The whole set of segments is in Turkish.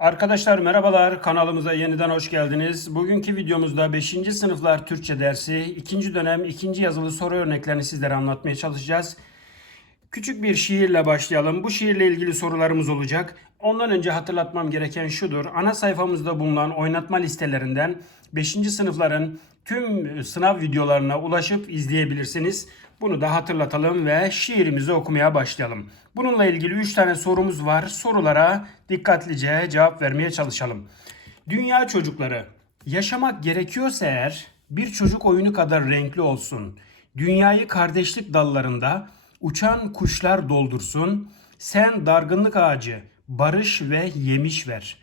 Arkadaşlar merhabalar kanalımıza yeniden hoş geldiniz. Bugünkü videomuzda 5. sınıflar Türkçe dersi 2. dönem 2. yazılı soru örneklerini sizlere anlatmaya çalışacağız. Küçük bir şiirle başlayalım. Bu şiirle ilgili sorularımız olacak. Ondan önce hatırlatmam gereken şudur. Ana sayfamızda bulunan oynatma listelerinden 5. sınıfların tüm sınav videolarına ulaşıp izleyebilirsiniz. Bunu da hatırlatalım ve şiirimizi okumaya başlayalım. Bununla ilgili 3 tane sorumuz var. Sorulara dikkatlice cevap vermeye çalışalım. Dünya çocukları, yaşamak gerekiyorsa eğer bir çocuk oyunu kadar renkli olsun. Dünyayı kardeşlik dallarında uçan kuşlar doldursun. Sen dargınlık ağacı, barış ve yemiş ver.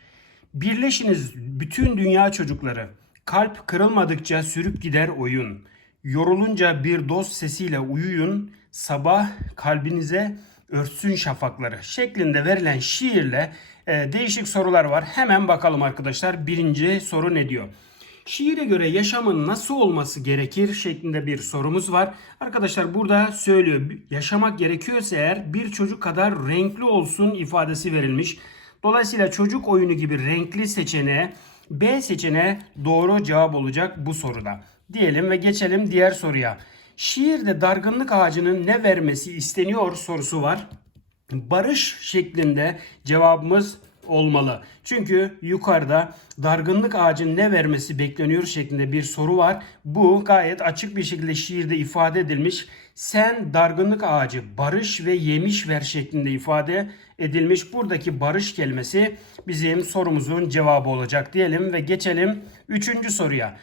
Birleşiniz bütün dünya çocukları. Kalp kırılmadıkça sürüp gider oyun. Yorulunca bir dost sesiyle uyuyun. Sabah kalbinize örtsün şafakları şeklinde verilen şiirle e, değişik sorular var. Hemen bakalım arkadaşlar. Birinci soru ne diyor? Şiire göre yaşamın nasıl olması gerekir şeklinde bir sorumuz var. Arkadaşlar burada söylüyor. Yaşamak gerekiyorsa eğer bir çocuk kadar renkli olsun ifadesi verilmiş. Dolayısıyla çocuk oyunu gibi renkli seçeneğe B seçeneği doğru cevap olacak bu soruda. Diyelim ve geçelim diğer soruya. Şiirde dargınlık ağacının ne vermesi isteniyor sorusu var. Barış şeklinde cevabımız olmalı. Çünkü yukarıda dargınlık ağacının ne vermesi bekleniyor şeklinde bir soru var. Bu gayet açık bir şekilde şiirde ifade edilmiş. Sen dargınlık ağacı barış ve yemiş ver şeklinde ifade edilmiş. Buradaki barış kelimesi bizim sorumuzun cevabı olacak diyelim ve geçelim 3. soruya.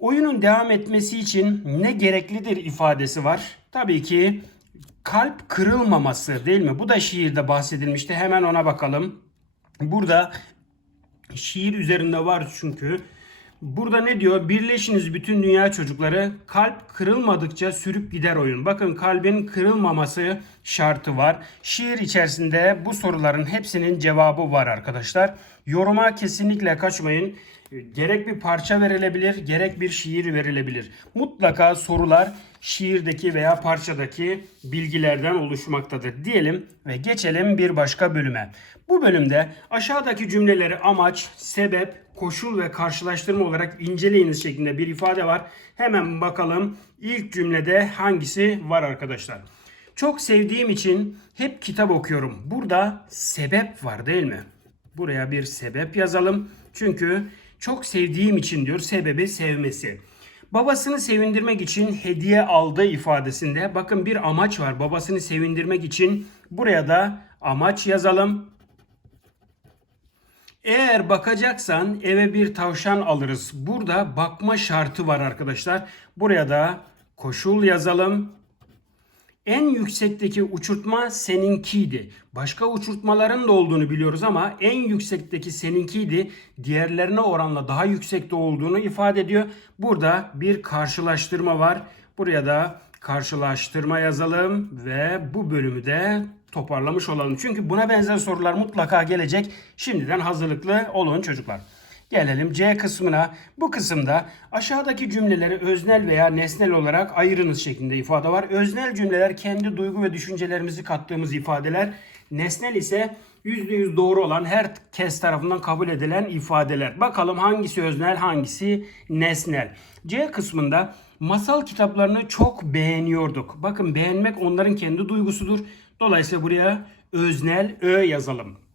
Oyunun devam etmesi için ne gereklidir ifadesi var. Tabii ki kalp kırılmaması değil mi? Bu da şiirde bahsedilmişti. Hemen ona bakalım. Burada şiir üzerinde var çünkü. Burada ne diyor? Birleşiniz bütün dünya çocukları. Kalp kırılmadıkça sürüp gider oyun. Bakın kalbin kırılmaması şartı var. Şiir içerisinde bu soruların hepsinin cevabı var arkadaşlar. Yoruma kesinlikle kaçmayın. Gerek bir parça verilebilir, gerek bir şiir verilebilir. Mutlaka sorular şiirdeki veya parçadaki bilgilerden oluşmaktadır diyelim ve geçelim bir başka bölüme. Bu bölümde aşağıdaki cümleleri amaç, sebep, koşul ve karşılaştırma olarak inceleyiniz şeklinde bir ifade var. Hemen bakalım ilk cümlede hangisi var arkadaşlar. Çok sevdiğim için hep kitap okuyorum. Burada sebep var değil mi? Buraya bir sebep yazalım. Çünkü çok sevdiğim için diyor sebebi sevmesi. Babasını sevindirmek için hediye aldı ifadesinde bakın bir amaç var. Babasını sevindirmek için buraya da amaç yazalım. Eğer bakacaksan eve bir tavşan alırız. Burada bakma şartı var arkadaşlar. Buraya da koşul yazalım. En yüksekteki uçurtma seninkiydi. Başka uçurtmaların da olduğunu biliyoruz ama en yüksekteki seninkiydi. Diğerlerine oranla daha yüksekte olduğunu ifade ediyor. Burada bir karşılaştırma var. Buraya da karşılaştırma yazalım ve bu bölümü de toparlamış olalım. Çünkü buna benzer sorular mutlaka gelecek. Şimdiden hazırlıklı olun çocuklar. Gelelim C kısmına. Bu kısımda aşağıdaki cümleleri öznel veya nesnel olarak ayırınız şeklinde ifade var. Öznel cümleler kendi duygu ve düşüncelerimizi kattığımız ifadeler. Nesnel ise %100 doğru olan herkes tarafından kabul edilen ifadeler. Bakalım hangisi öznel hangisi nesnel. C kısmında masal kitaplarını çok beğeniyorduk. Bakın beğenmek onların kendi duygusudur. Dolayısıyla buraya öznel ö yazalım.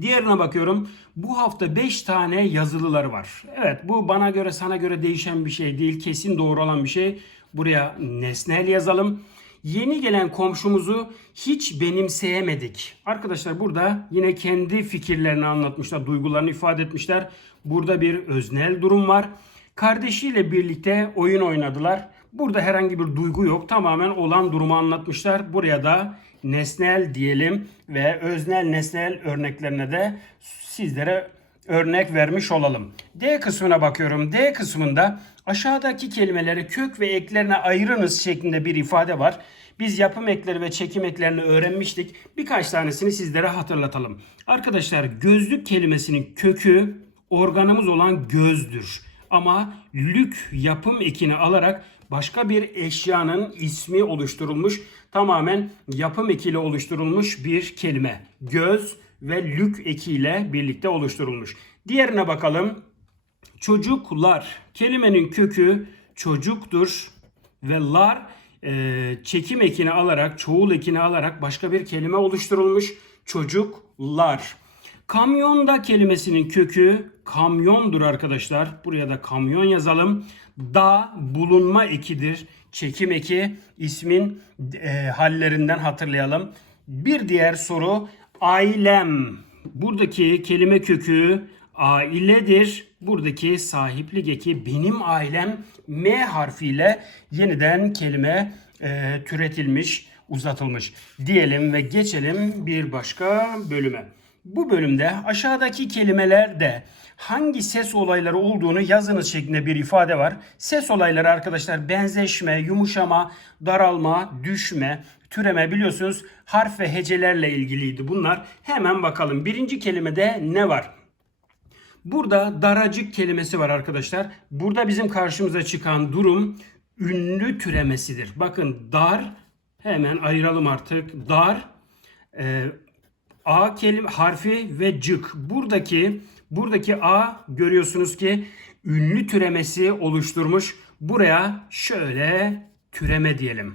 Diğerine bakıyorum. Bu hafta 5 tane yazılıları var. Evet bu bana göre sana göre değişen bir şey değil. Kesin doğru olan bir şey. Buraya nesnel yazalım. Yeni gelen komşumuzu hiç benimseyemedik. Arkadaşlar burada yine kendi fikirlerini anlatmışlar, duygularını ifade etmişler. Burada bir öznel durum var. Kardeşiyle birlikte oyun oynadılar. Burada herhangi bir duygu yok. Tamamen olan durumu anlatmışlar. Buraya da nesnel diyelim ve öznel nesnel örneklerine de sizlere örnek vermiş olalım. D kısmına bakıyorum. D kısmında aşağıdaki kelimeleri kök ve eklerine ayırınız şeklinde bir ifade var. Biz yapım ekleri ve çekim eklerini öğrenmiştik. Birkaç tanesini sizlere hatırlatalım. Arkadaşlar gözlük kelimesinin kökü organımız olan gözdür. Ama lük yapım ekini alarak başka bir eşyanın ismi oluşturulmuş. Tamamen yapım ekiyle oluşturulmuş bir kelime. Göz, ve lük ekiyle birlikte oluşturulmuş. Diğerine bakalım. Çocuklar kelimenin kökü çocuktur ve lar e, çekim ekini alarak çoğul ekini alarak başka bir kelime oluşturulmuş çocuklar. Kamyonda kelimesinin kökü kamyondur arkadaşlar. Buraya da kamyon yazalım. Da bulunma ekidir. Çekim eki ismin e, hallerinden hatırlayalım. Bir diğer soru ailem. Buradaki kelime kökü ailedir. Buradaki sahiplik eki benim ailem M harfiyle yeniden kelime e, türetilmiş, uzatılmış diyelim ve geçelim bir başka bölüme. Bu bölümde aşağıdaki kelimelerde hangi ses olayları olduğunu yazınız şeklinde bir ifade var. Ses olayları arkadaşlar benzeşme, yumuşama, daralma, düşme, türeme biliyorsunuz harf ve hecelerle ilgiliydi bunlar. Hemen bakalım birinci kelimede ne var? Burada daracık kelimesi var arkadaşlar. Burada bizim karşımıza çıkan durum ünlü türemesidir. Bakın dar hemen ayıralım artık. Dar e, A kelime harfi ve cık. Buradaki buradaki A görüyorsunuz ki ünlü türemesi oluşturmuş. Buraya şöyle türeme diyelim.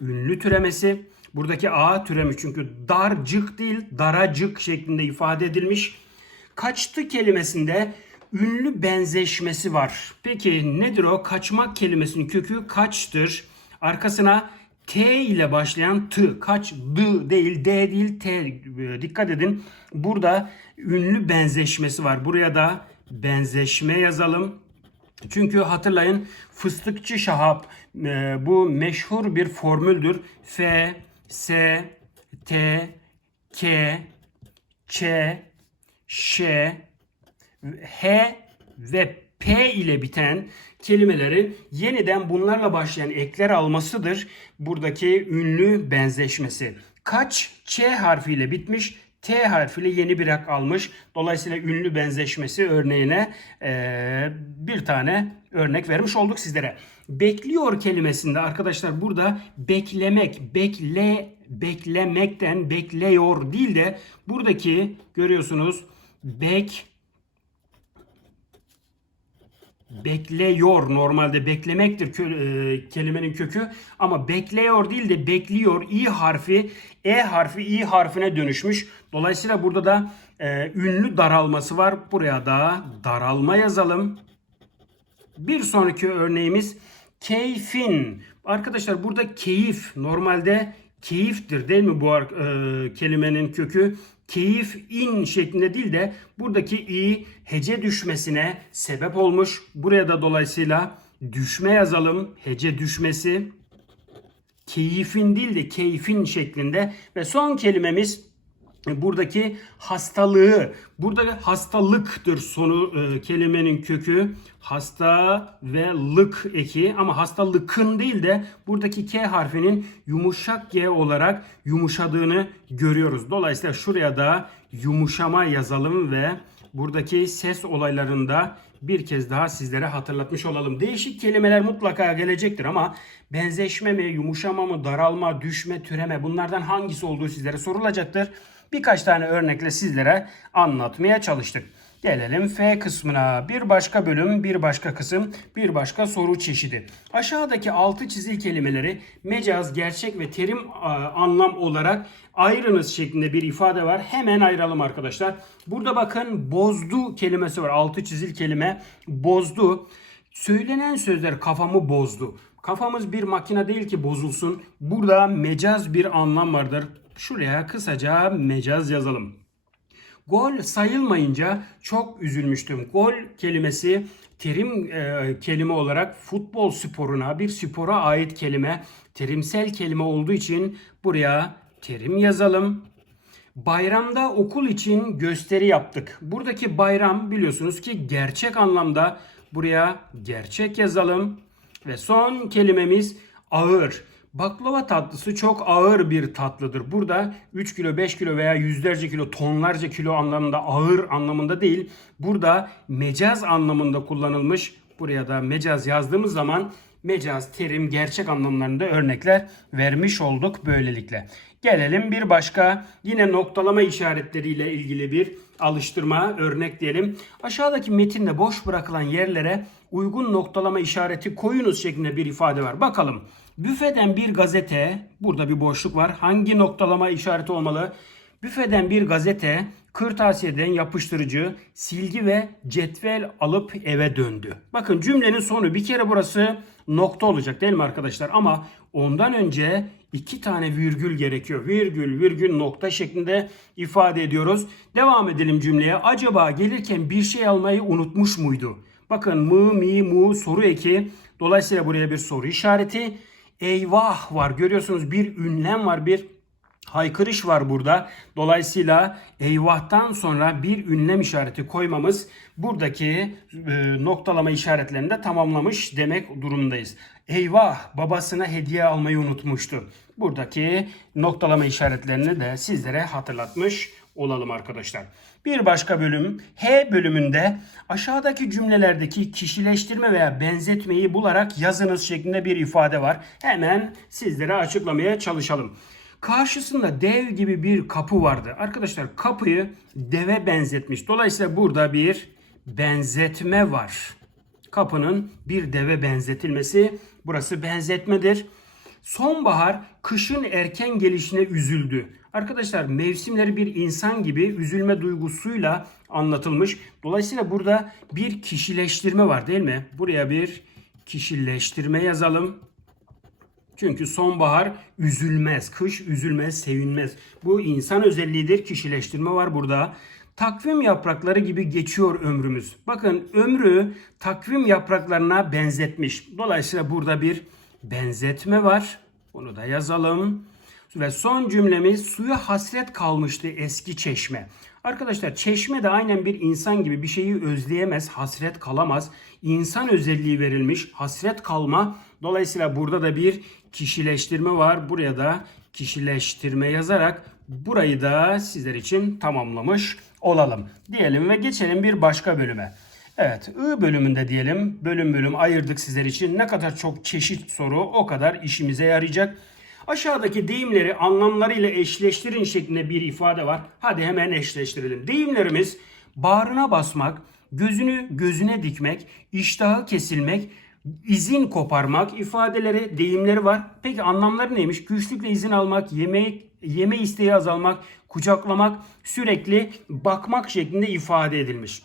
Ünlü türemesi. Buradaki A türemi çünkü darcık değil daracık şeklinde ifade edilmiş. Kaçtı kelimesinde ünlü benzeşmesi var. Peki nedir o? Kaçmak kelimesinin kökü kaçtır. Arkasına T ile başlayan T. Kaç D değil, D değil, T. Dikkat edin. Burada ünlü benzeşmesi var. Buraya da benzeşme yazalım. Çünkü hatırlayın fıstıkçı Şahap e, bu meşhur bir formüldür. F, S, T, K, Ç, Ş, H ve P ile biten kelimelerin yeniden bunlarla başlayan ekler almasıdır. Buradaki ünlü benzeşmesi. Kaç Ç harfiyle bitmiş, T harfiyle yeni bir hak almış. Dolayısıyla ünlü benzeşmesi örneğine e, bir tane örnek vermiş olduk sizlere. Bekliyor kelimesinde arkadaşlar burada beklemek, bekle, beklemekten bekliyor değil de buradaki görüyorsunuz bek bekliyor normalde beklemektir kö- e, kelimenin kökü ama bekliyor değil de bekliyor i harfi e harfi i harfine dönüşmüş. Dolayısıyla burada da e, ünlü daralması var. Buraya da daralma yazalım. Bir sonraki örneğimiz keyfin. Arkadaşlar burada keyif normalde keyiftir değil mi bu e, kelimenin kökü? Keyif in şeklinde değil de buradaki i hece düşmesine sebep olmuş. Buraya da dolayısıyla düşme yazalım. Hece düşmesi. Keyifin değil de keyfin şeklinde. Ve son kelimemiz buradaki hastalığı, burada hastalıktır sonu e, kelimenin kökü. Hasta ve lık eki ama hastalıkın değil de buradaki K harfinin yumuşak G olarak yumuşadığını görüyoruz. Dolayısıyla şuraya da yumuşama yazalım ve buradaki ses olaylarında bir kez daha sizlere hatırlatmış olalım. Değişik kelimeler mutlaka gelecektir ama benzeşme mi, yumuşama mı, daralma, düşme, türeme bunlardan hangisi olduğu sizlere sorulacaktır birkaç tane örnekle sizlere anlatmaya çalıştık. Gelelim F kısmına. Bir başka bölüm, bir başka kısım, bir başka soru çeşidi. Aşağıdaki altı çizili kelimeleri mecaz, gerçek ve terim anlam olarak ayrınız şeklinde bir ifade var. Hemen ayıralım arkadaşlar. Burada bakın bozdu kelimesi var. Altı çizil kelime bozdu. Söylenen sözler kafamı bozdu. Kafamız bir makine değil ki bozulsun. Burada mecaz bir anlam vardır. Şuraya kısaca mecaz yazalım. Gol sayılmayınca çok üzülmüştüm. Gol kelimesi terim e, kelime olarak futbol sporuna bir spora ait kelime, terimsel kelime olduğu için buraya terim yazalım. Bayramda okul için gösteri yaptık. Buradaki bayram biliyorsunuz ki gerçek anlamda buraya gerçek yazalım. Ve son kelimemiz ağır. Baklava tatlısı çok ağır bir tatlıdır. Burada 3 kilo, 5 kilo veya yüzlerce kilo, tonlarca kilo anlamında ağır anlamında değil. Burada mecaz anlamında kullanılmış. Buraya da mecaz yazdığımız zaman mecaz, terim, gerçek anlamlarında örnekler vermiş olduk böylelikle. Gelelim bir başka yine noktalama işaretleriyle ilgili bir alıştırma örnek diyelim. Aşağıdaki metinde boş bırakılan yerlere uygun noktalama işareti koyunuz şeklinde bir ifade var. Bakalım. Büfeden bir gazete, burada bir boşluk var. Hangi noktalama işareti olmalı? Büfeden bir gazete, kırtasiyeden yapıştırıcı, silgi ve cetvel alıp eve döndü. Bakın cümlenin sonu bir kere burası nokta olacak değil mi arkadaşlar? Ama ondan önce iki tane virgül gerekiyor. Virgül, virgül, nokta şeklinde ifade ediyoruz. Devam edelim cümleye. Acaba gelirken bir şey almayı unutmuş muydu? Bakın mı, mi, mu soru eki. Dolayısıyla buraya bir soru işareti. Eyvah var. Görüyorsunuz bir ünlem var, bir haykırış var burada. Dolayısıyla eyvahtan sonra bir ünlem işareti koymamız buradaki e, noktalama işaretlerini de tamamlamış demek durumundayız. Eyvah babasına hediye almayı unutmuştu. Buradaki noktalama işaretlerini de sizlere hatırlatmış olalım arkadaşlar. Bir başka bölüm H bölümünde aşağıdaki cümlelerdeki kişileştirme veya benzetmeyi bularak yazınız şeklinde bir ifade var. Hemen sizlere açıklamaya çalışalım. Karşısında dev gibi bir kapı vardı. Arkadaşlar kapıyı deve benzetmiş. Dolayısıyla burada bir benzetme var. Kapının bir deve benzetilmesi burası benzetmedir. Sonbahar kışın erken gelişine üzüldü. Arkadaşlar mevsimleri bir insan gibi üzülme duygusuyla anlatılmış. Dolayısıyla burada bir kişileştirme var değil mi? Buraya bir kişileştirme yazalım. Çünkü sonbahar üzülmez, kış üzülmez, sevinmez. Bu insan özelliğidir, kişileştirme var burada. Takvim yaprakları gibi geçiyor ömrümüz. Bakın ömrü takvim yapraklarına benzetmiş. Dolayısıyla burada bir benzetme var. Bunu da yazalım. Ve son cümlemiz suya hasret kalmıştı eski çeşme. Arkadaşlar çeşme de aynen bir insan gibi bir şeyi özleyemez, hasret kalamaz. İnsan özelliği verilmiş, hasret kalma. Dolayısıyla burada da bir kişileştirme var. Buraya da kişileştirme yazarak burayı da sizler için tamamlamış olalım. Diyelim ve geçelim bir başka bölüme. Evet, I bölümünde diyelim. Bölüm bölüm ayırdık sizler için. Ne kadar çok çeşit soru o kadar işimize yarayacak. Aşağıdaki deyimleri anlamlarıyla eşleştirin şeklinde bir ifade var. Hadi hemen eşleştirelim. Deyimlerimiz bağrına basmak, gözünü gözüne dikmek, iştahı kesilmek, izin koparmak ifadeleri, deyimleri var. Peki anlamları neymiş? Güçlükle izin almak, yemek, yeme isteği azalmak, kucaklamak, sürekli bakmak şeklinde ifade edilmiş.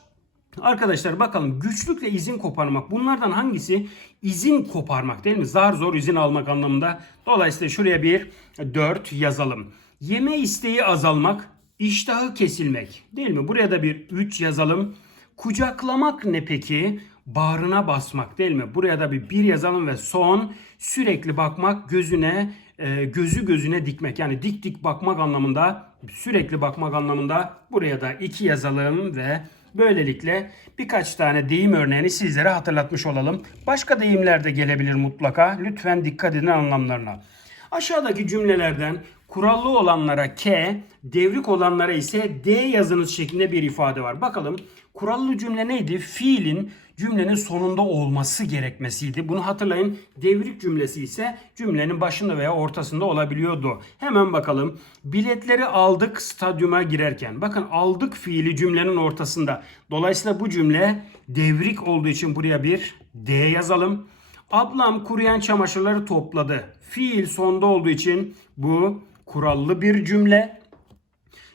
Arkadaşlar bakalım güçlükle izin koparmak bunlardan hangisi izin koparmak değil mi? Zar zor izin almak anlamında. Dolayısıyla şuraya bir 4 yazalım. Yeme isteği azalmak, iştahı kesilmek değil mi? Buraya da bir 3 yazalım. Kucaklamak ne peki? Bağrına basmak değil mi? Buraya da bir 1 yazalım ve son sürekli bakmak gözüne e, gözü gözüne dikmek yani dik dik bakmak anlamında sürekli bakmak anlamında buraya da 2 yazalım ve Böylelikle birkaç tane deyim örneğini sizlere hatırlatmış olalım. Başka deyimler de gelebilir mutlaka. Lütfen dikkat edin anlamlarına. Aşağıdaki cümlelerden kurallı olanlara K, devrik olanlara ise D yazınız şeklinde bir ifade var. Bakalım kurallı cümle neydi? Fiilin cümlenin sonunda olması gerekmesiydi. Bunu hatırlayın. Devrik cümlesi ise cümlenin başında veya ortasında olabiliyordu. Hemen bakalım. Biletleri aldık stadyuma girerken. Bakın aldık fiili cümlenin ortasında. Dolayısıyla bu cümle devrik olduğu için buraya bir D yazalım. Ablam kuruyan çamaşırları topladı. Fiil sonda olduğu için bu kurallı bir cümle.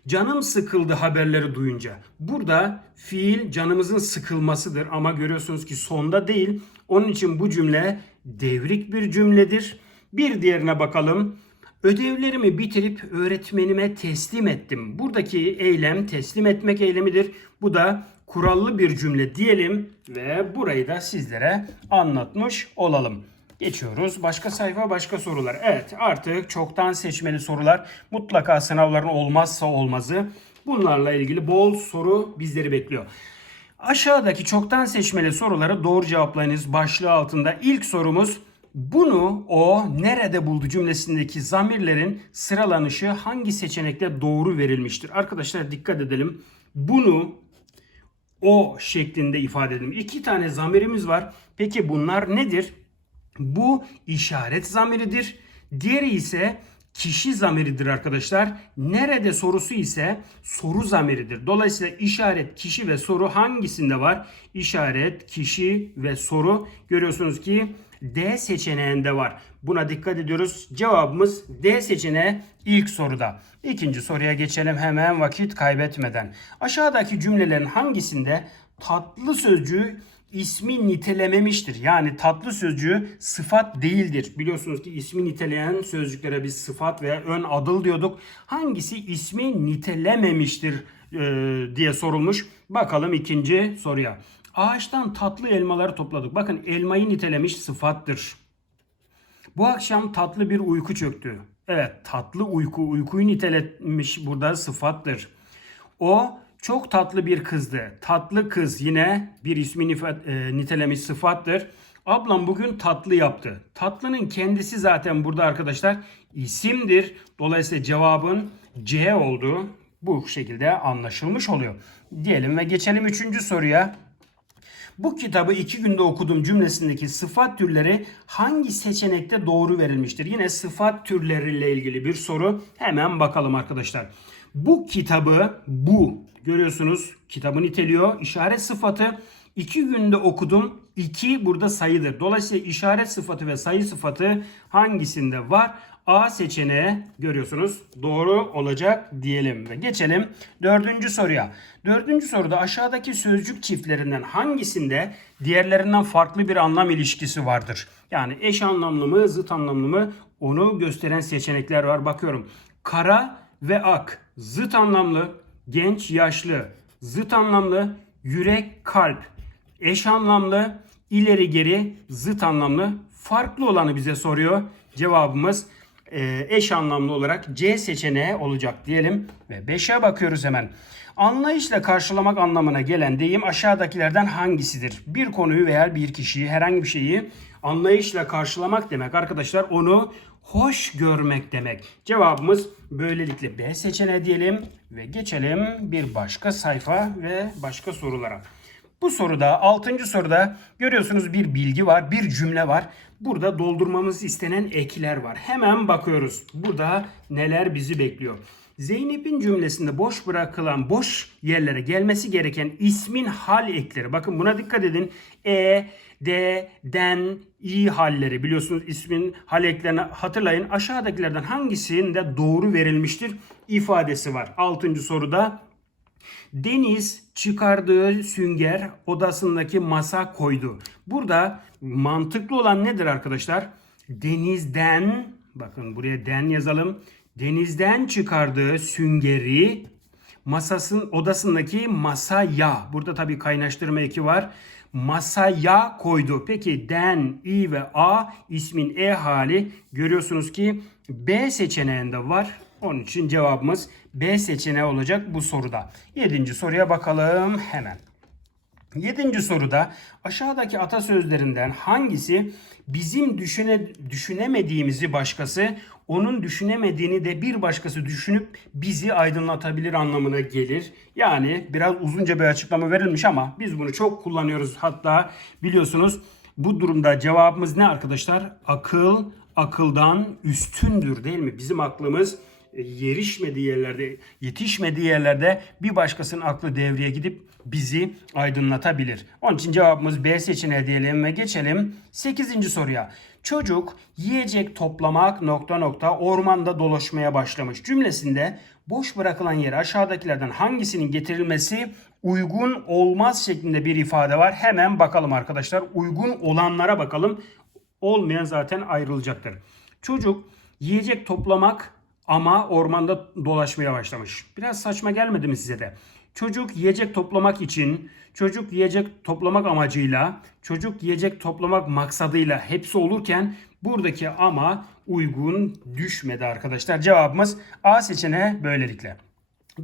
Canım sıkıldı haberleri duyunca. Burada fiil canımızın sıkılmasıdır ama görüyorsunuz ki sonda değil. Onun için bu cümle devrik bir cümledir. Bir diğerine bakalım. Ödevlerimi bitirip öğretmenime teslim ettim. Buradaki eylem teslim etmek eylemidir. Bu da kurallı bir cümle diyelim ve burayı da sizlere anlatmış olalım. Geçiyoruz. Başka sayfa, başka sorular. Evet, artık çoktan seçmeli sorular mutlaka sınavların olmazsa olmazı. Bunlarla ilgili bol soru bizleri bekliyor. Aşağıdaki çoktan seçmeli soruları doğru cevaplayınız başlığı altında. İlk sorumuz bunu o nerede buldu cümlesindeki zamirlerin sıralanışı hangi seçenekte doğru verilmiştir? Arkadaşlar dikkat edelim. Bunu o şeklinde ifade edelim. İki tane zamirimiz var. Peki bunlar nedir? Bu işaret zamiridir. Diğeri ise kişi zamiridir arkadaşlar. Nerede sorusu ise soru zamiridir. Dolayısıyla işaret, kişi ve soru hangisinde var? İşaret, kişi ve soru görüyorsunuz ki D seçeneğinde var. Buna dikkat ediyoruz. Cevabımız D seçeneği ilk soruda. İkinci soruya geçelim hemen vakit kaybetmeden. Aşağıdaki cümlelerin hangisinde tatlı sözcüğü ismi nitelememiştir. Yani tatlı sözcüğü sıfat değildir. Biliyorsunuz ki ismi niteleyen sözcüklere biz sıfat veya ön adıl diyorduk. Hangisi ismi nitelememiştir e, diye sorulmuş. Bakalım ikinci soruya. Ağaçtan tatlı elmaları topladık. Bakın elmayı nitelemiş sıfattır. Bu akşam tatlı bir uyku çöktü. Evet tatlı uyku, uykuyu niteletmiş burada sıfattır. O çok tatlı bir kızdı. Tatlı kız yine bir ismi e, nitelemiş sıfattır. Ablam bugün tatlı yaptı. Tatlının kendisi zaten burada arkadaşlar isimdir. Dolayısıyla cevabın C olduğu bu şekilde anlaşılmış oluyor. Diyelim ve geçelim üçüncü soruya. Bu kitabı iki günde okudum cümlesindeki sıfat türleri hangi seçenekte doğru verilmiştir? Yine sıfat türleriyle ilgili bir soru. Hemen bakalım arkadaşlar. Bu kitabı bu görüyorsunuz kitabı niteliyor. İşaret sıfatı iki günde okudum. İki burada sayıdır. Dolayısıyla işaret sıfatı ve sayı sıfatı hangisinde var? A seçeneği görüyorsunuz doğru olacak diyelim ve geçelim dördüncü soruya. Dördüncü soruda aşağıdaki sözcük çiftlerinden hangisinde diğerlerinden farklı bir anlam ilişkisi vardır? Yani eş anlamlı mı zıt anlamlı mı onu gösteren seçenekler var bakıyorum. Kara ve ak zıt anlamlı, genç yaşlı zıt anlamlı, yürek kalp eş anlamlı, ileri geri zıt anlamlı farklı olanı bize soruyor. Cevabımız e, eş anlamlı olarak C seçeneği olacak diyelim ve 5'e bakıyoruz hemen. Anlayışla karşılamak anlamına gelen deyim aşağıdakilerden hangisidir? Bir konuyu veya bir kişiyi herhangi bir şeyi anlayışla karşılamak demek arkadaşlar onu hoş görmek demek. Cevabımız böylelikle B seçeneği diyelim ve geçelim bir başka sayfa ve başka sorulara. Bu soruda 6. soruda görüyorsunuz bir bilgi var, bir cümle var. Burada doldurmamız istenen ekler var. Hemen bakıyoruz. Burada neler bizi bekliyor. Zeynep'in cümlesinde boş bırakılan boş yerlere gelmesi gereken ismin hal ekleri. Bakın buna dikkat edin. E, D, den, i halleri biliyorsunuz ismin hal eklerini hatırlayın. Aşağıdakilerden hangisinde doğru verilmiştir ifadesi var. 6. soruda Deniz çıkardığı sünger odasındaki masa koydu. Burada mantıklı olan nedir arkadaşlar? Denizden bakın buraya den yazalım. Denizden çıkardığı süngeri masasın odasındaki masaya. Burada tabii kaynaştırma eki var. Masaya koydu. Peki den, i ve a ismin e hali görüyorsunuz ki B seçeneğinde var. Onun için cevabımız B seçeneği olacak bu soruda. Yedinci soruya bakalım hemen. Yedinci soruda aşağıdaki atasözlerinden hangisi bizim düşüne, düşünemediğimizi başkası, onun düşünemediğini de bir başkası düşünüp bizi aydınlatabilir anlamına gelir. Yani biraz uzunca bir açıklama verilmiş ama biz bunu çok kullanıyoruz. Hatta biliyorsunuz bu durumda cevabımız ne arkadaşlar? Akıl akıldan üstündür değil mi? Bizim aklımız yerişmediği yerlerde, yetişmediği yerlerde bir başkasının aklı devreye gidip bizi aydınlatabilir. Onun için cevabımız B seçeneği diyelim ve geçelim 8. soruya. Çocuk yiyecek toplamak nokta nokta ormanda dolaşmaya başlamış cümlesinde boş bırakılan yere aşağıdakilerden hangisinin getirilmesi uygun olmaz şeklinde bir ifade var. Hemen bakalım arkadaşlar. Uygun olanlara bakalım. Olmayan zaten ayrılacaktır. Çocuk yiyecek toplamak ama ormanda dolaşmaya başlamış. Biraz saçma gelmedi mi size de? Çocuk yiyecek toplamak için, çocuk yiyecek toplamak amacıyla, çocuk yiyecek toplamak maksadıyla hepsi olurken buradaki ama uygun düşmedi arkadaşlar. Cevabımız A seçeneği böylelikle.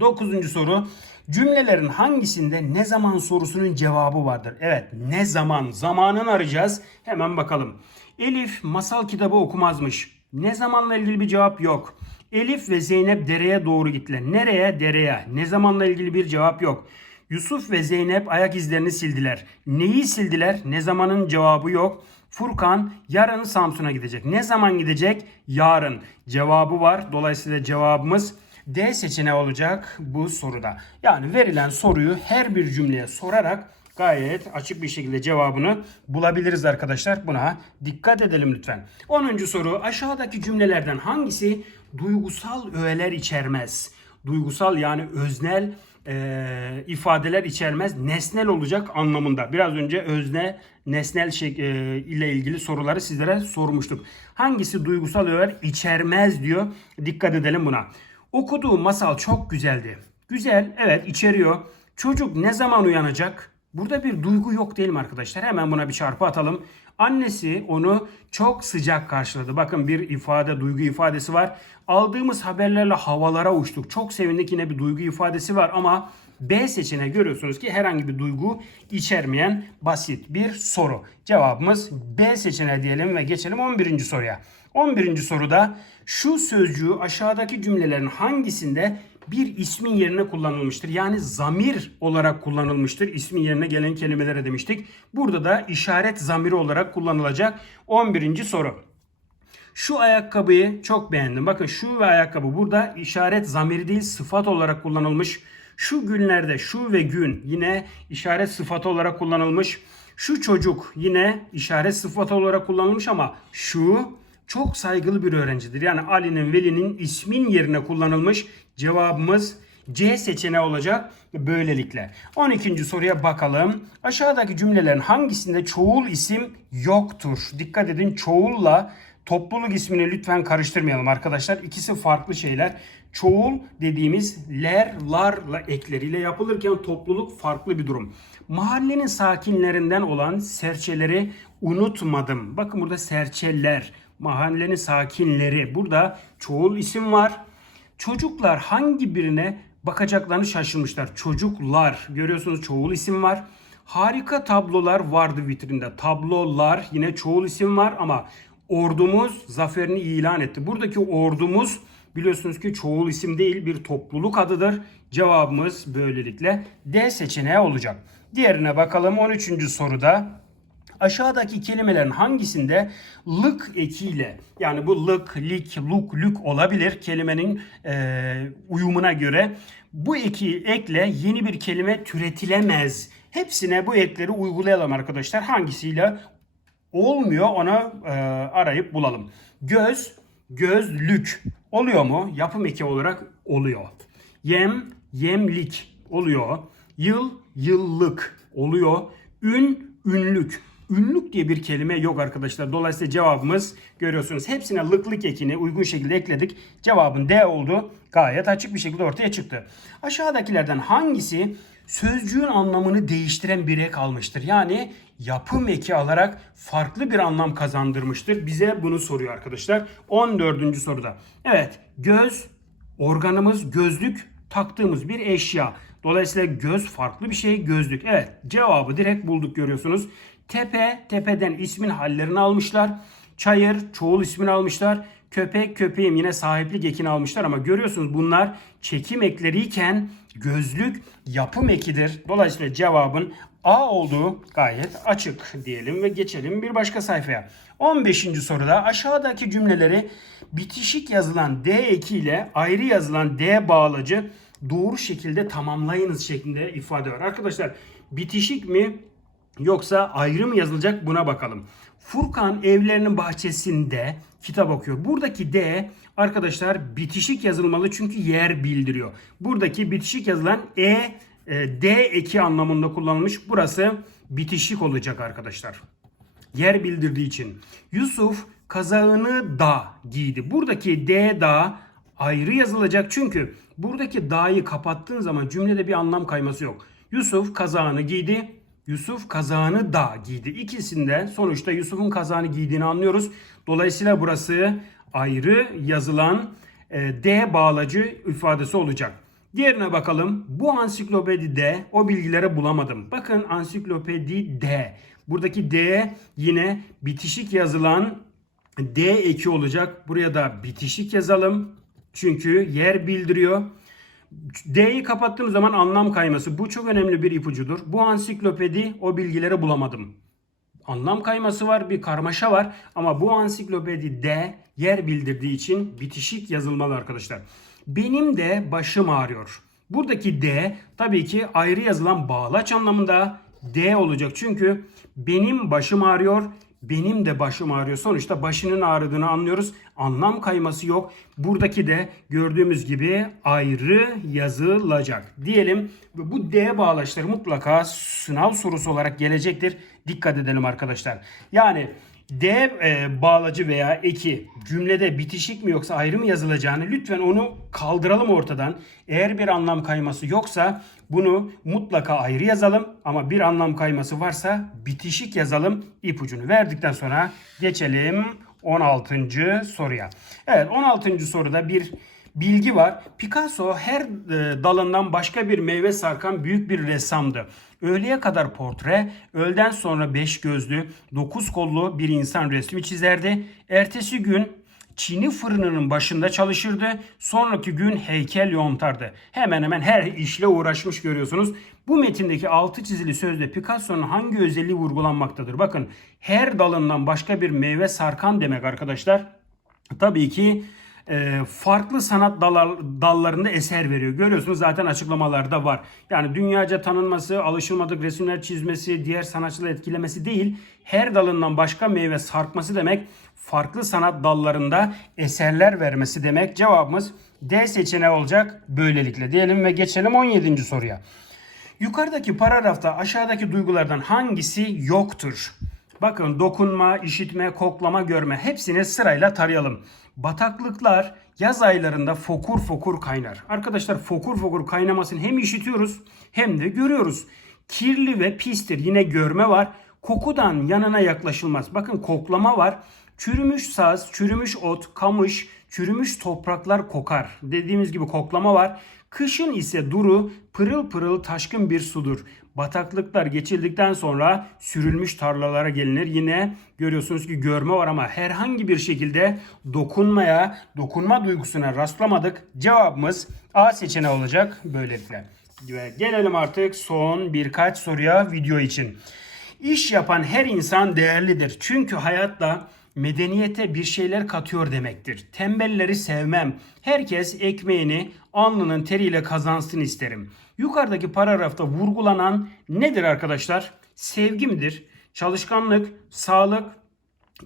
Dokuzuncu soru. Cümlelerin hangisinde ne zaman sorusunun cevabı vardır? Evet ne zaman? Zamanını arayacağız. Hemen bakalım. Elif masal kitabı okumazmış. Ne zamanla ilgili bir cevap yok. Elif ve Zeynep dereye doğru gittiler. Nereye? Dereye. Ne zamanla ilgili bir cevap yok. Yusuf ve Zeynep ayak izlerini sildiler. Neyi sildiler? Ne zamanın cevabı yok. Furkan yarın Samsun'a gidecek. Ne zaman gidecek? Yarın. Cevabı var. Dolayısıyla cevabımız D seçeneği olacak bu soruda. Yani verilen soruyu her bir cümleye sorarak gayet açık bir şekilde cevabını bulabiliriz arkadaşlar. Buna dikkat edelim lütfen. 10. soru aşağıdaki cümlelerden hangisi duygusal öğeler içermez? Duygusal yani öznel e, ifadeler içermez. Nesnel olacak anlamında. Biraz önce özne, nesnel şey, e, ile ilgili soruları sizlere sormuştuk. Hangisi duygusal öğeler içermez diyor. Dikkat edelim buna. Okuduğum masal çok güzeldi. Güzel, evet içeriyor. Çocuk ne zaman uyanacak? Burada bir duygu yok değil mi arkadaşlar? Hemen buna bir çarpı atalım. Annesi onu çok sıcak karşıladı. Bakın bir ifade, duygu ifadesi var. Aldığımız haberlerle havalara uçtuk. Çok sevindik yine bir duygu ifadesi var ama B seçeneği görüyorsunuz ki herhangi bir duygu içermeyen basit bir soru. Cevabımız B seçeneği diyelim ve geçelim 11. soruya. 11. soruda şu sözcüğü aşağıdaki cümlelerin hangisinde bir ismin yerine kullanılmıştır. Yani zamir olarak kullanılmıştır. İsmin yerine gelen kelimelere demiştik. Burada da işaret zamiri olarak kullanılacak 11. soru. Şu ayakkabıyı çok beğendim. Bakın şu ve ayakkabı burada işaret zamiri değil sıfat olarak kullanılmış. Şu günlerde şu ve gün yine işaret sıfatı olarak kullanılmış. Şu çocuk yine işaret sıfatı olarak kullanılmış ama şu çok saygılı bir öğrencidir. Yani Ali'nin, Veli'nin ismin yerine kullanılmış. Cevabımız C seçeneği olacak böylelikle. 12. soruya bakalım. Aşağıdaki cümlelerin hangisinde çoğul isim yoktur? Dikkat edin çoğulla topluluk ismini lütfen karıştırmayalım arkadaşlar. İkisi farklı şeyler. Çoğul dediğimiz ler, larla ekleriyle yapılırken topluluk farklı bir durum. Mahallenin sakinlerinden olan serçeleri unutmadım. Bakın burada serçeler, mahallenin sakinleri. Burada çoğul isim var. Çocuklar hangi birine bakacaklarını şaşırmışlar. Çocuklar görüyorsunuz çoğul isim var. Harika tablolar vardı vitrinde. Tablolar yine çoğul isim var ama ordumuz zaferini ilan etti. Buradaki ordumuz biliyorsunuz ki çoğul isim değil bir topluluk adıdır. Cevabımız böylelikle D seçeneği olacak. Diğerine bakalım 13. soruda aşağıdaki kelimelerin hangisinde lık ekiyle yani bu lık, lik, luk, lük olabilir kelimenin e, uyumuna göre. Bu eki ekle yeni bir kelime türetilemez. Hepsine bu ekleri uygulayalım arkadaşlar. Hangisiyle olmuyor ona e, arayıp bulalım. Göz, gözlük oluyor mu? Yapım eki olarak oluyor. Yem, yemlik oluyor. Yıl, yıllık oluyor. Ün, ünlük. Ünlük diye bir kelime yok arkadaşlar. Dolayısıyla cevabımız görüyorsunuz. Hepsine lıklık ekini uygun şekilde ekledik. Cevabın D oldu. Gayet açık bir şekilde ortaya çıktı. Aşağıdakilerden hangisi sözcüğün anlamını değiştiren bir ek almıştır? Yani yapım eki alarak farklı bir anlam kazandırmıştır. Bize bunu soruyor arkadaşlar. 14. soruda. Evet göz organımız gözlük taktığımız bir eşya. Dolayısıyla göz farklı bir şey gözlük. Evet cevabı direkt bulduk görüyorsunuz. Tepe, tepeden ismin hallerini almışlar. Çayır, çoğul ismini almışlar. Köpek, köpeğim yine sahiplik ekini almışlar ama görüyorsunuz bunlar çekim ekleriyken gözlük yapım ekidir. Dolayısıyla cevabın A olduğu gayet açık diyelim ve geçelim bir başka sayfaya. 15. soruda aşağıdaki cümleleri bitişik yazılan D ekiyle ayrı yazılan D bağlacı doğru şekilde tamamlayınız şeklinde ifade var. Arkadaşlar bitişik mi yoksa ayrı mı yazılacak buna bakalım. Furkan evlerinin bahçesinde kitap okuyor. Buradaki D arkadaşlar bitişik yazılmalı çünkü yer bildiriyor. Buradaki bitişik yazılan E, e D eki anlamında kullanılmış. Burası bitişik olacak arkadaşlar. Yer bildirdiği için. Yusuf kazağını da giydi. Buradaki D da ayrı yazılacak çünkü buradaki da'yı kapattığın zaman cümlede bir anlam kayması yok. Yusuf kazağını giydi. Yusuf kazağını da giydi. İkisinde sonuçta Yusuf'un kazağını giydiğini anlıyoruz. Dolayısıyla burası ayrı yazılan e, D bağlacı ifadesi olacak. Diğerine bakalım. Bu ansiklopedide o bilgileri bulamadım. Bakın ansiklopedi D. Buradaki D yine bitişik yazılan D eki olacak. Buraya da bitişik yazalım. Çünkü yer bildiriyor. D'yi kapattığım zaman anlam kayması. Bu çok önemli bir ipucudur. Bu ansiklopedi o bilgileri bulamadım. Anlam kayması var, bir karmaşa var ama bu ansiklopedi D yer bildirdiği için bitişik yazılmalı arkadaşlar. Benim de başım ağrıyor. Buradaki D tabii ki ayrı yazılan bağlaç anlamında D olacak. Çünkü benim başım ağrıyor, benim de başım ağrıyor. Sonuçta başının ağrıdığını anlıyoruz. Anlam kayması yok. Buradaki de gördüğümüz gibi ayrı yazılacak. Diyelim ve bu D bağlaçları mutlaka sınav sorusu olarak gelecektir. Dikkat edelim arkadaşlar. Yani D e, bağlacı veya eki cümlede bitişik mi yoksa ayrı mı yazılacağını lütfen onu kaldıralım ortadan. Eğer bir anlam kayması yoksa bunu mutlaka ayrı yazalım ama bir anlam kayması varsa bitişik yazalım. İpucunu verdikten sonra geçelim 16. soruya. Evet 16. soruda bir bilgi var. Picasso her e, dalından başka bir meyve sarkan büyük bir ressamdı. Öğleye kadar portre, öğleden sonra beş gözlü, dokuz kollu bir insan resmi çizerdi. Ertesi gün çini fırınının başında çalışırdı. Sonraki gün heykel yontardı. Hemen hemen her işle uğraşmış görüyorsunuz. Bu metindeki altı çizili sözde Picasso'nun hangi özelliği vurgulanmaktadır? Bakın her dalından başka bir meyve sarkan demek arkadaşlar. Tabii ki farklı sanat dallarında eser veriyor. Görüyorsunuz zaten açıklamalarda var. Yani dünyaca tanınması, alışılmadık resimler çizmesi, diğer sanatçıları etkilemesi değil. Her dalından başka meyve sarkması demek farklı sanat dallarında eserler vermesi demek. Cevabımız D seçeneği olacak böylelikle diyelim ve geçelim 17. soruya. Yukarıdaki paragrafta aşağıdaki duygulardan hangisi yoktur? Bakın dokunma, işitme, koklama, görme hepsini sırayla tarayalım. Bataklıklar yaz aylarında fokur fokur kaynar. Arkadaşlar fokur fokur kaynamasını hem işitiyoruz hem de görüyoruz. Kirli ve pistir yine görme var. Kokudan yanına yaklaşılmaz. Bakın koklama var. Çürümüş saz, çürümüş ot, kamış, çürümüş topraklar kokar. Dediğimiz gibi koklama var. Kışın ise duru, pırıl pırıl taşkın bir sudur. Bataklıklar geçildikten sonra sürülmüş tarlalara gelinir. Yine görüyorsunuz ki görme var ama herhangi bir şekilde dokunmaya, dokunma duygusuna rastlamadık. Cevabımız A seçeneği olacak böylelikle. Ve gelelim artık son birkaç soruya video için. İş yapan her insan değerlidir. Çünkü hayatta medeniyete bir şeyler katıyor demektir. Tembelleri sevmem. Herkes ekmeğini alnının teriyle kazansın isterim. Yukarıdaki paragrafta vurgulanan nedir arkadaşlar? Sevgi midir? Çalışkanlık, sağlık,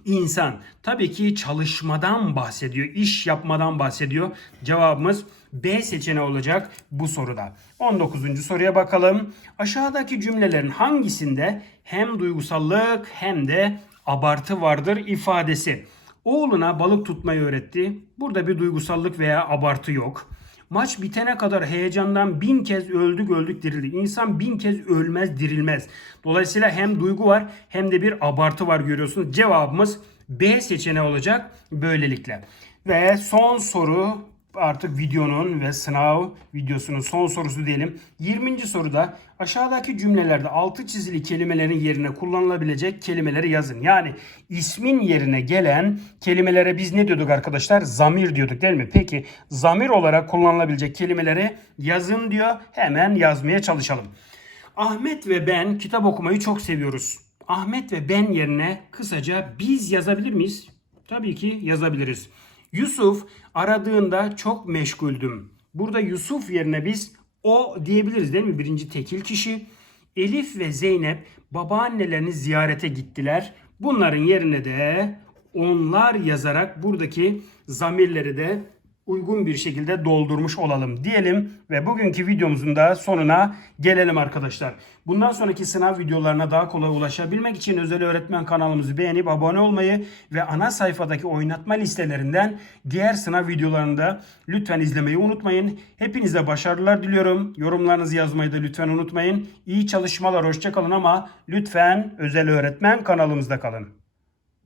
insan. Tabii ki çalışmadan bahsediyor, iş yapmadan bahsediyor. Cevabımız B seçeneği olacak bu soruda. 19. soruya bakalım. Aşağıdaki cümlelerin hangisinde hem duygusallık hem de abartı vardır ifadesi. Oğluna balık tutmayı öğretti. Burada bir duygusallık veya abartı yok. Maç bitene kadar heyecandan bin kez öldük öldük dirildi. İnsan bin kez ölmez dirilmez. Dolayısıyla hem duygu var hem de bir abartı var görüyorsunuz. Cevabımız B seçeneği olacak böylelikle. Ve son soru artık videonun ve sınav videosunun son sorusu diyelim. 20. soruda aşağıdaki cümlelerde altı çizili kelimelerin yerine kullanılabilecek kelimeleri yazın. Yani ismin yerine gelen kelimelere biz ne diyorduk arkadaşlar? Zamir diyorduk değil mi? Peki zamir olarak kullanılabilecek kelimeleri yazın diyor. Hemen yazmaya çalışalım. Ahmet ve ben kitap okumayı çok seviyoruz. Ahmet ve ben yerine kısaca biz yazabilir miyiz? Tabii ki yazabiliriz. Yusuf aradığında çok meşguldüm. Burada Yusuf yerine biz o diyebiliriz değil mi? Birinci tekil kişi. Elif ve Zeynep babaannelerini ziyarete gittiler. Bunların yerine de onlar yazarak buradaki zamirleri de uygun bir şekilde doldurmuş olalım diyelim ve bugünkü videomuzun da sonuna gelelim arkadaşlar. Bundan sonraki sınav videolarına daha kolay ulaşabilmek için özel öğretmen kanalımızı beğenip abone olmayı ve ana sayfadaki oynatma listelerinden diğer sınav videolarını da lütfen izlemeyi unutmayın. Hepinize başarılar diliyorum. Yorumlarınızı yazmayı da lütfen unutmayın. İyi çalışmalar, hoşçakalın ama lütfen özel öğretmen kanalımızda kalın.